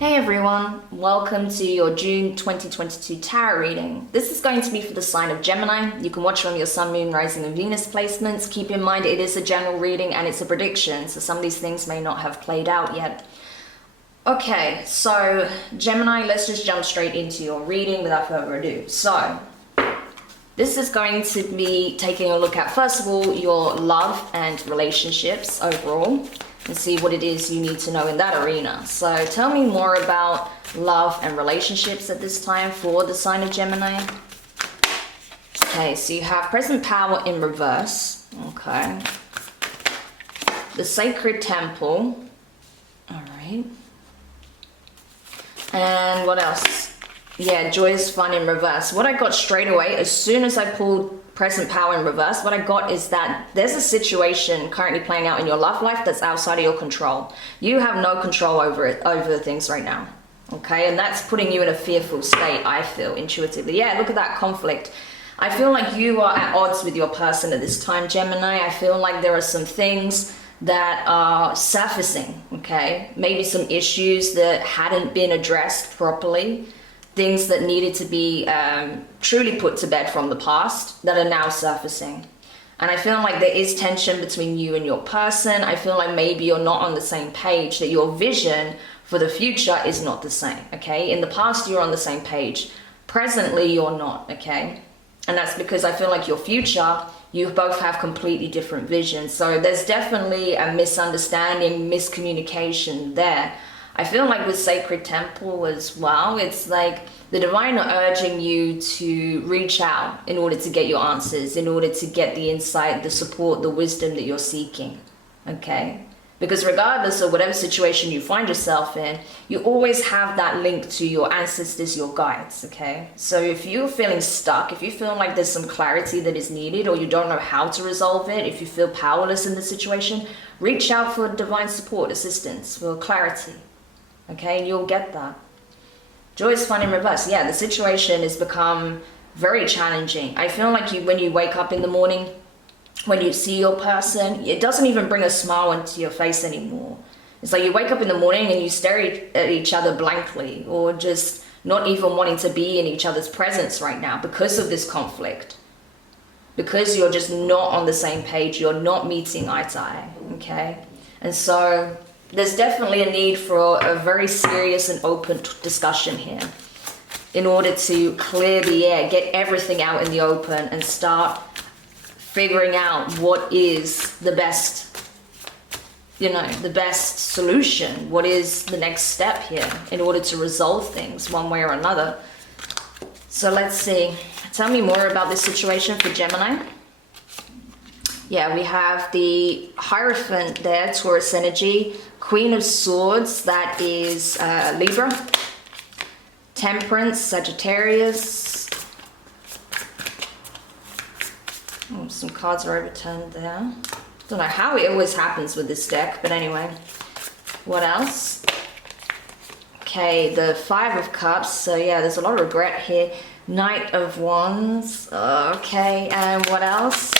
Hey everyone, welcome to your June 2022 tarot reading. This is going to be for the sign of Gemini. You can watch from your Sun, Moon, Rising and Venus placements. Keep in mind it is a general reading and it's a prediction, so some of these things may not have played out yet. Okay, so Gemini, let's just jump straight into your reading without further ado. So, this is going to be taking a look at, first of all, your love and relationships overall, and see what it is you need to know in that arena. So tell me more about love and relationships at this time for the sign of Gemini. Okay, so you have present power in reverse. Okay. The sacred temple. All right. And what else? Yeah, joyous fun in reverse. What I got straight away, as soon as I pulled present power in reverse, what I got is that there's a situation currently playing out in your love life that's outside of your control. You have no control over it, over things right now. Okay, and that's putting you in a fearful state, I feel, intuitively. Yeah, look at that conflict. I feel like you are at odds with your person at this time, Gemini. I feel like there are some things that are surfacing, okay? Maybe some issues that hadn't been addressed properly. Things that needed to be truly put to bed from the past that are now surfacing. And I feel like there is tension between you and your person. I feel like maybe you're not on the same page, that your vision for the future is not the same, okay? In the past, you're on the same page. Presently, you're not, okay? And that's because I feel like your future, you both have completely different visions. So there's definitely a misunderstanding, miscommunication there. I feel like with Sacred Temple as well, it's like the divine are urging you to reach out in order to get your answers, in order to get the insight, the support, the wisdom that you're seeking, okay? Because regardless of whatever situation you find yourself in, you always have that link to your ancestors, your guides, okay? So if you're feeling stuck, if you feel like there's some clarity that is needed, or you don't know how to resolve it, if you feel powerless in the situation, reach out for divine support, assistance, for clarity. Okay, you'll get that. Joyous fun in reverse. Yeah, the situation has become very challenging. I feel like when you wake up in the morning, when you see your person, it doesn't even bring a smile into your face anymore. It's like you wake up in the morning and you stare at each other blankly, or just not even wanting to be in each other's presence right now because of this conflict. Because you're just not on the same page, you're not meeting eye to eye, okay? And so there's definitely a need for a very serious and open discussion here in order to clear the air, get everything out in the open and start figuring out what is the best, the best solution. What is the next step here in order to resolve things one way or another. So let's see. Tell me more about this situation for Gemini. Yeah, we have the Hierophant there, Taurus energy. Queen of Swords, that is Libra. Temperance, Sagittarius. Oh, some cards are overturned there. Don't know how it always happens with this deck, but anyway. What else? Okay, the Five of Cups. So yeah, there's a lot of regret here. Knight of Wands. Okay, and what else?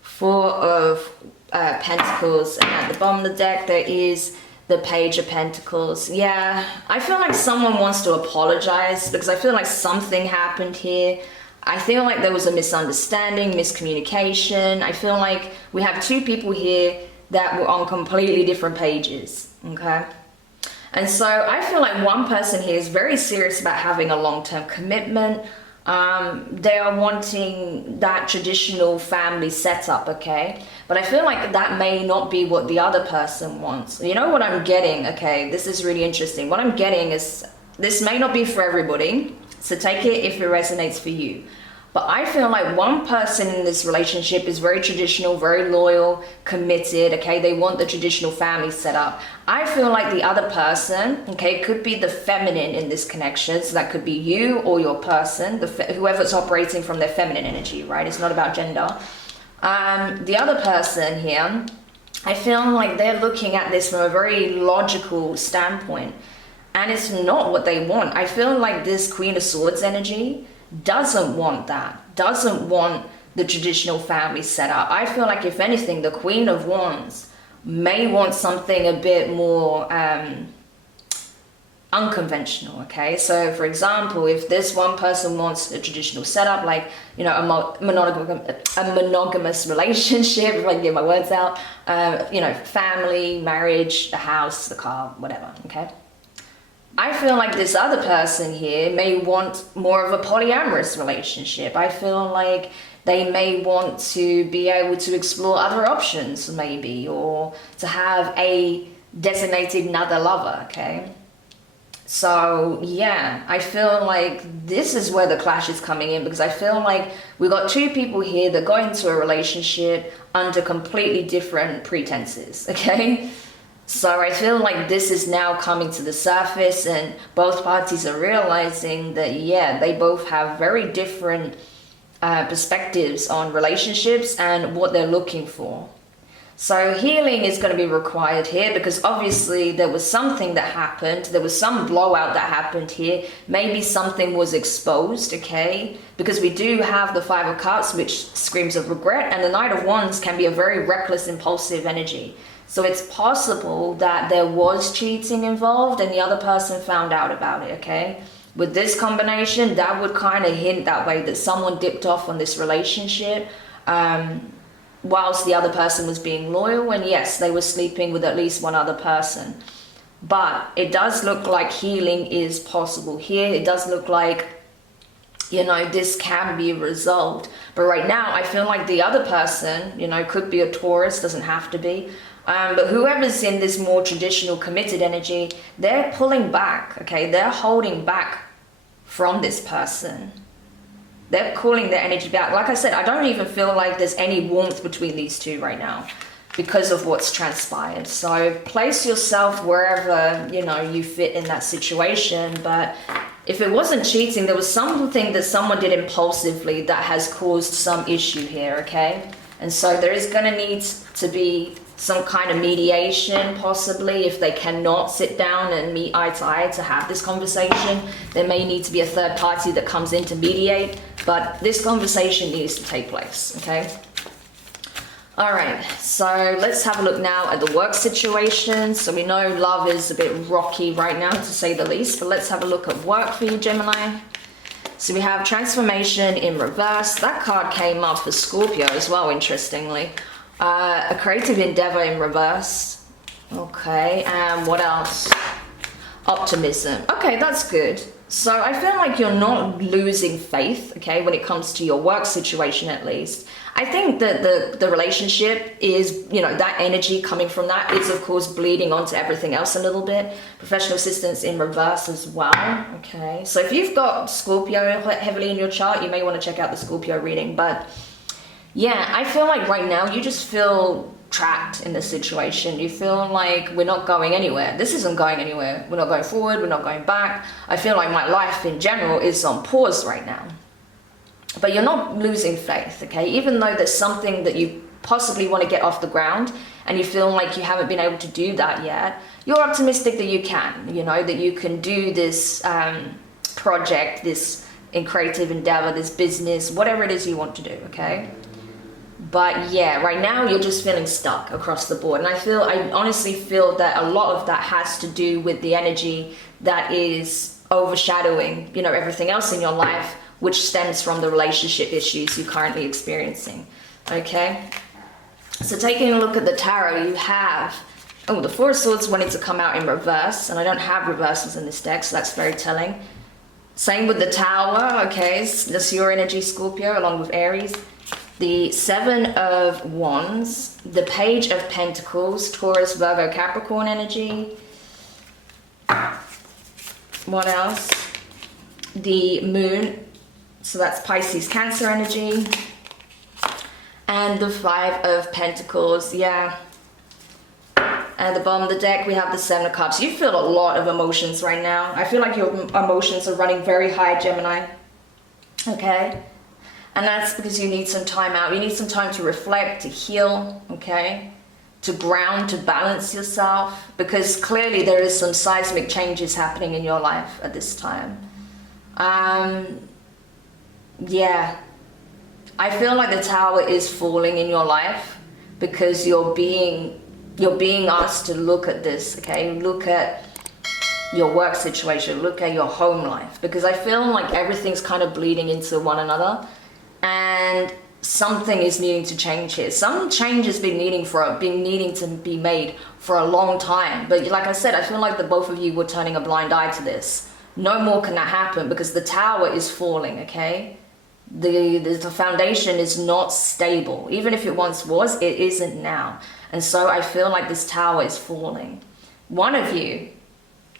Four of Pentacles, and at the bottom of the deck there is the Page of Pentacles. Yeah, I feel like someone wants to apologize because I feel like something happened here. I feel like there was a misunderstanding, miscommunication. I feel like we have two people here that were on completely different pages, okay? And so I feel like one person here is very serious about having a long-term commitment. They are wanting that traditional family setup, okay? But I feel like that may not be what the other person wants. You know what I'm getting? Okay, this is really interesting. What I'm getting is, this may not be for everybody, so take it if it resonates for you. But I feel like one person in this relationship is very traditional, very loyal, committed, okay? They want the traditional family setup. I feel like the other person, okay, could be the feminine in this connection. So that could be you or your person, whoever's operating from their feminine energy, right? It's not about gender. The other person here, I feel like they're looking at this from a very logical standpoint. And it's not what they want. I feel like this Queen of Swords energy doesn't want that, doesn't want the traditional family setup. I feel like if anything, the Queen of Wands may want something a bit more unconventional, okay? So for example, if this one person wants a traditional setup, like, you know, a monogamous relationship, if I can get my words out, you know, family, marriage, the house, the car, whatever, okay? I feel like this other person here may want more of a polyamorous relationship. I feel like they may want to be able to explore other options, maybe, or to have a designated another lover, okay? So yeah, I feel like this is where the clash is coming in, because I feel like we got two people here that got into a relationship under completely different pretenses, okay? So I feel like this is now coming to the surface, and both parties are realizing that, yeah, they both have very different perspectives on relationships and what they're looking for. So healing is going to be required here, because obviously there was something that happened. There was some blowout that happened here. Maybe something was exposed, okay? Because we do have the Five of Cups, which screams of regret, and the Knight of Wands can be a very reckless, impulsive energy. So it's possible that there was cheating involved and the other person found out about it, okay? With this combination, that would kind of hint that way, that someone dipped off on this relationship whilst the other person was being loyal. And yes, they were sleeping with at least one other person. But it does look like healing is possible here. It does look like, you know, this can be resolved. But right now, I feel like the other person, you know, could be a Taurus, doesn't have to be. But whoever's in this more traditional committed energy, they're pulling back, okay? They're holding back from this person. They're calling their energy back. Like I said, I don't even feel like there's any warmth between these two right now because of what's transpired. So place yourself wherever, you know, you fit in that situation. But if it wasn't cheating, there was something that someone did impulsively that has caused some issue here, okay? And so there is going to need to be some kind of mediation, possibly. If they cannot sit down and meet eye to eye to have this conversation, there may need to be a third party that comes in to mediate, but this conversation needs to take place, okay? All right, so let's have a look now at the work situation. So we know love is a bit rocky right now, to say the least, but let's have a look at work for you, Gemini. So we have transformation in reverse. That card came up for Scorpio as well, interestingly. A creative endeavor in reverse. Okay, and what else? Optimism. Okay, that's good. So I feel like you're not losing faith, okay, when it comes to your work situation, at least. I think that the relationship is, you know, that energy coming from that is, of course, bleeding onto everything else a little bit. Professional assistance in reverse as well. Okay, so if you've got Scorpio heavily in your chart, you may want to check out the Scorpio reading. But yeah, I feel like right now you just feel trapped in this situation. You feel like we're not going anywhere. This isn't going anywhere. We're not going forward. We're not going back. I feel like my life in general is on pause right now. But you're not losing faith, okay? Even though there's something that you possibly want to get off the ground and you feel like you haven't been able to do that yet, you're optimistic that you can, you know, that you can do this project, this creative endeavor, this business, whatever it is you want to do, okay? But yeah, right now you're just feeling stuck across the board. And I honestly feel that a lot of that has to do with the energy that is overshadowing, you know, everything else in your life, which stems from the relationship issues you're currently experiencing, okay? So taking a look at the tarot, you have, oh, the Four of Swords wanted to come out in reverse, and I don't have reversals in this deck, so that's very telling. Same with the Tower, okay, that's your energy, Scorpio, along with Aries. The Seven of Wands, the Page of Pentacles, Taurus, Virgo, Capricorn energy. What else? The Moon, so that's Pisces, Cancer energy. And the Five of Pentacles, yeah. At the bottom of the deck, we have the Seven of Cups. You feel a lot of emotions right now. I feel like your emotions are running very high, Gemini. Okay? And that's because you need some time out. You need some time to reflect, to heal, okay? To ground, to balance yourself. Because clearly there is some seismic changes happening in your life at this time. Yeah. I feel like the Tower is falling in your life because you're being asked to look at this, okay? Look at your work situation, look at your home life, because I feel like everything's kind of bleeding into one another, and something is needing to change here. Some change has been needing to be made for a long time. But like I said, I feel like the both of you were turning a blind eye to this. No more can that happen, because the tower is falling, okay? The foundation is not stable. Even if it once was, it isn't now. And so I feel like this tower is falling. One of you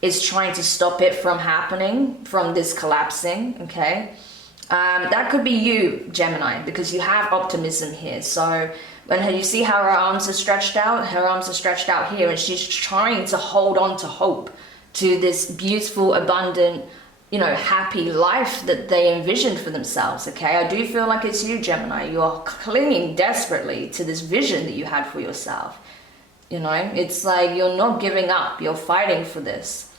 is trying to stop it from happening, from this collapsing, okay? That could be you, Gemini, because you have optimism here. So when you see how her arms are stretched out, her arms are stretched out here, and she's trying to hold on to hope, to this beautiful, abundant, you know, happy life that they envisioned for themselves, okay? I do feel like it's you, Gemini. You're clinging desperately to this vision that you had for yourself. You know, it's like you're not giving up. You're fighting for this.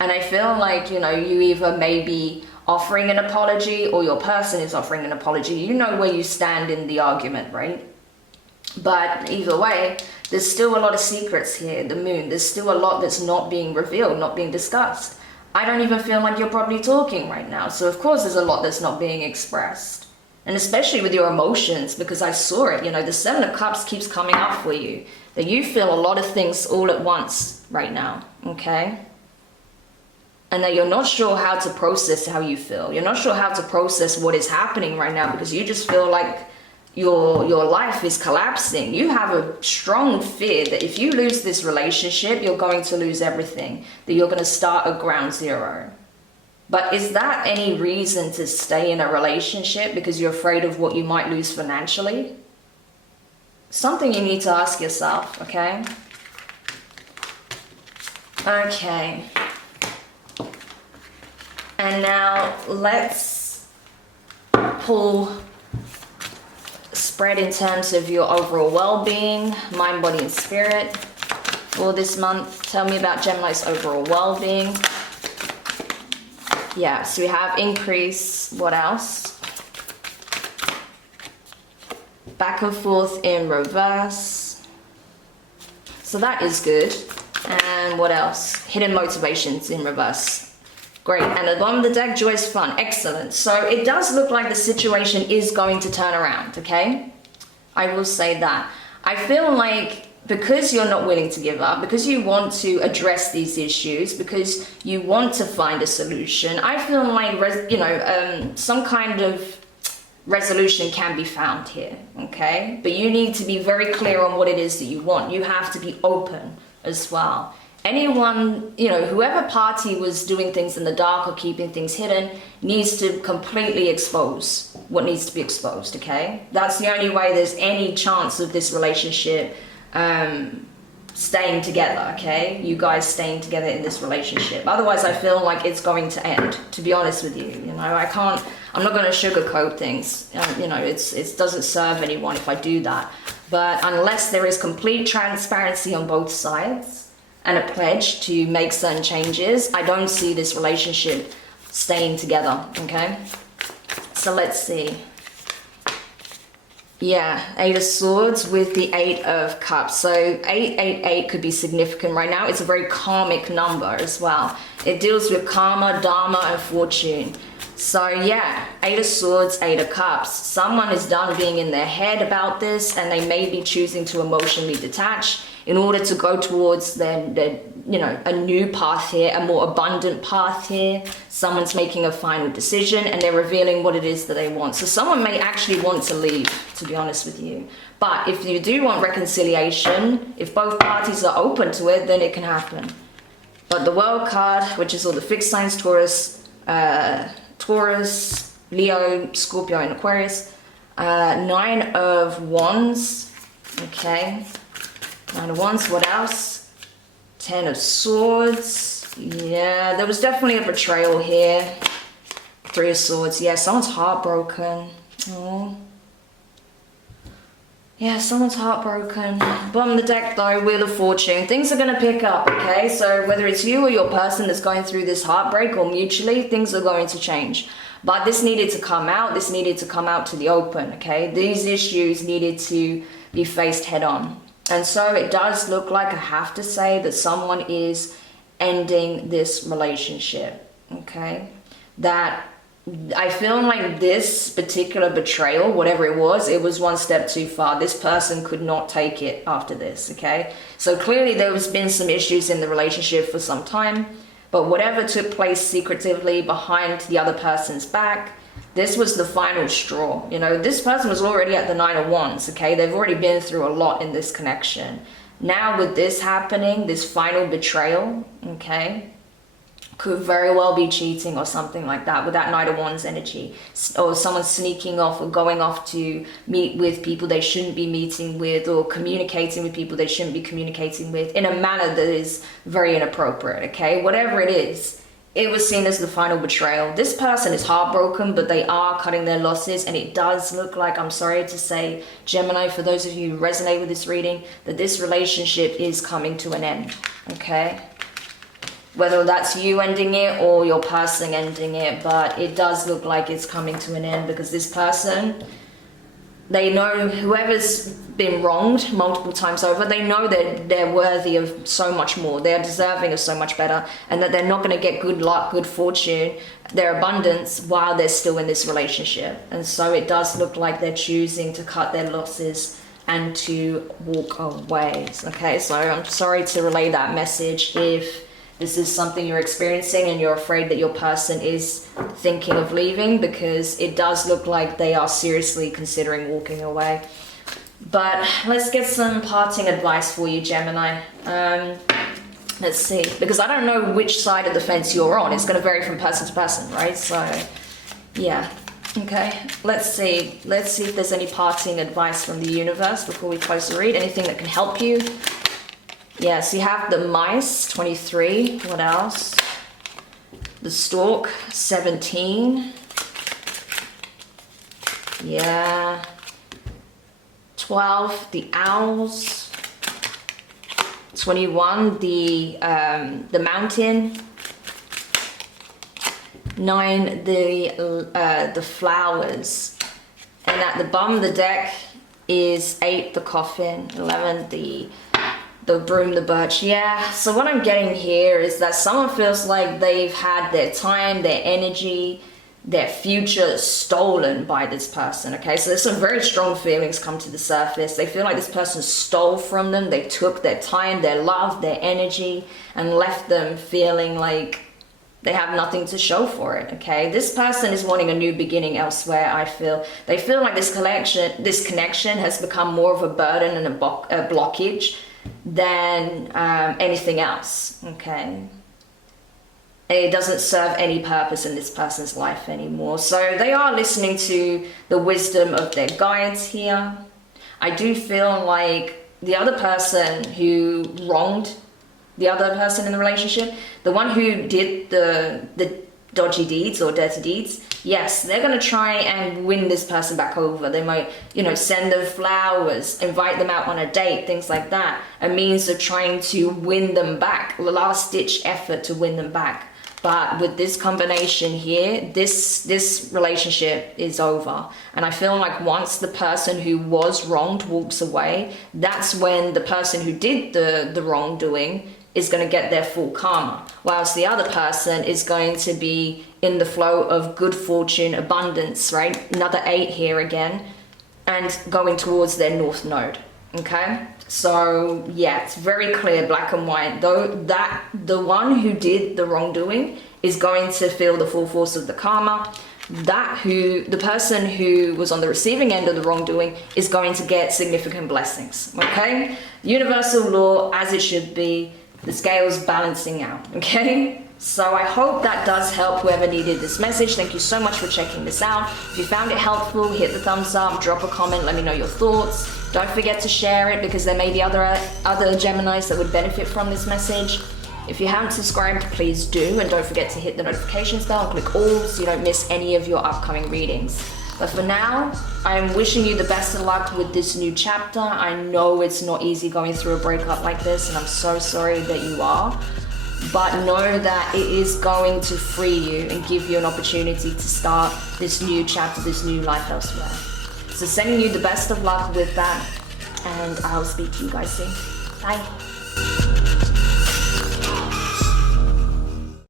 And I feel like, you know, you either may be offering an apology, or your person is offering an apology. You know where you stand in the argument, right? But either way, there's still a lot of secrets here, the moon. There's still a lot that's not being revealed, not being discussed. I don't even feel like you're probably talking right now. So of course there's a lot that's not being expressed. And especially with your emotions, because I saw it, you know, the Seven of Cups keeps coming up for you. That you feel a lot of things all at once right now, okay? And that you're not sure how to process how you feel. You're not sure how to process what is happening right now, because you just feel like your life is collapsing. You have a strong fear that if you lose this relationship, you're going to lose everything, that you're going to start at ground zero. But is that any reason to stay in a relationship, because you're afraid of what you might lose financially? Something you need to ask yourself, okay? Okay. And now let's pull spread in terms of your overall well-being, mind, body, and spirit for this month. Tell me about Gemini's overall well-being. Yeah, so we have increase. What else? Back and forth in reverse. So that is good. And what else? Hidden motivations in reverse. Great. And at the bottom of the deck, joy is fun. Excellent. So it does look like the situation is going to turn around, okay? I will say that. I feel like because you're not willing to give up, because you want to address these issues, because you want to find a solution, I feel like, you know, some kind of resolution can be found here, okay? But you need to be very clear on what it is that you want. You have to be open as well. Anyone, you know, whoever party was doing things in the dark or keeping things hidden needs to completely expose what needs to be exposed, okay? That's the only way there's any chance of this relationship staying together, okay? You guys staying together in this relationship. Otherwise, I feel like it's going to end, to be honest with you. You know, I'm not going to sugarcoat things. You know, it doesn't serve anyone if I do that. But unless there is complete transparency on both sides, and a pledge to make certain changes, I don't see this relationship staying together, okay? So let's see. Yeah, 8 of Swords with the 8 of Cups. So 888 could be significant right now. It's a very karmic number as well. It deals with karma, dharma, and fortune. So yeah, 8 of Swords, 8 of Cups. Someone is done being in their head about this, and they may be choosing to emotionally detach in order to go towards their, you know, a new path here, a more abundant path here. Someone's making a final decision and they're revealing what it is that they want. So someone may actually want to leave, to be honest with you. But if you do want reconciliation, if both parties are open to it, then it can happen. But the World card, which is all the fixed signs, Taurus, Leo, Scorpio, and Aquarius. 9 of Wands, okay. 9 of Wands, what else? 10 of Swords. Yeah, there was definitely a betrayal here. 3 of Swords. Yeah, someone's heartbroken. Oh. Yeah, someone's heartbroken. Bottom of the deck though, Wheel of Fortune. Things are going to pick up, okay? So whether it's you or your person that's going through this heartbreak or mutually, things are going to change. But this needed to come out. This needed to come out to the open, okay? These issues needed to be faced head on. And so it does look like, I have to say, that someone is ending this relationship, okay? That I feel like this particular betrayal, whatever it was one step too far. This person could not take it after this, okay? So clearly there's been some issues in the relationship for some time, but whatever took place secretively behind the other person's back, this was the final straw. You know, this person was already at the Nine of Wands, okay? They've already been through a lot in this connection. Now with this happening, this final betrayal, okay, could very well be cheating or something like that with that Knight of Wands energy, or someone sneaking off or going off to meet with people they shouldn't be meeting with, or communicating with people they shouldn't be communicating with in a manner that is very inappropriate, okay? Whatever it is, it was seen as the final betrayal. This person is heartbroken, but they are cutting their losses, and it does look like, I'm sorry to say, Gemini, for those of you who resonate with this reading, that this relationship is coming to an end, okay? Whether that's you ending it or your person ending it, but it does look like it's coming to an end, because this person, they know, whoever's been wronged multiple times over, they know that they're worthy of so much more. They're deserving of so much better, and that they're not going to get good luck, good fortune, their abundance while they're still in this relationship. And so it does look like they're choosing to cut their losses and to walk away. Okay, so I'm sorry to relay that message if this is something you're experiencing and you're afraid that your person is thinking of leaving, because it does look like they are seriously considering walking away. But let's get some parting advice for you, Gemini. Let's see, because I don't know which side of the fence you're on. It's going to vary from person to person, right? So, yeah. Okay, let's see. Let's see if there's any parting advice from the universe before we close the read. Anything that can help you. Yes, you have the mice, 23. What else? The stork, 17. Yeah. 12, the owls. 21, the mountain. 9, the flowers. And at the bottom of the deck is 8, the coffin. 11, the broom, the birch. Yeah, so what I'm getting here is that someone feels like they've had their time, their energy, their future stolen by this person, okay? So there's some very strong feelings come to the surface. They feel like this person stole from them. They took their time, their love, their energy, and left them feeling like they have nothing to show for it, okay? This person is wanting a new beginning elsewhere, I feel. They feel like this connection has become more of a burden and a blockage than anything else, okay? It doesn't serve any purpose in this person's life anymore. So they are listening to the wisdom of their guides here. I do feel like the other person who wronged the other person in the relationship, the one who did the dodgy deeds or dirty deeds, yes, they're going to try and win this person back over. They might, you know, send them flowers, invite them out on a date, things like that. A means of trying to win them back, last ditch effort to win them back. But with this combination here, this relationship is over. And I feel like once the person who was wronged walks away, that's when the person who did the wrongdoing is going to get their full karma, whilst the other person is going to be in the flow of good fortune, abundance, right? Another 8 here again, and going towards their north node, okay? So yeah, it's very clear, black and white, though, that the one who did the wrongdoing is going to feel the full force of the karma. The person who was on the receiving end of the wrongdoing is going to get significant blessings, okay? Universal law, as it should be. The scale's balancing out, okay? So I hope that does help whoever needed this message. Thank you so much for checking this out. If you found it helpful, hit the thumbs up, drop a comment, let me know your thoughts. Don't forget to share it, because there may be other Geminis that would benefit from this message. If you haven't subscribed, please do, and don't forget to hit the notifications bell and click all so you don't miss any of your upcoming readings. But for now, I'm wishing you the best of luck with this new chapter. I know it's not easy going through a breakup like this, and I'm so sorry that you are. But know that it is going to free you and give you an opportunity to start this new chapter, this new life elsewhere. So sending you the best of luck with that, and I'll speak to you guys soon. Bye.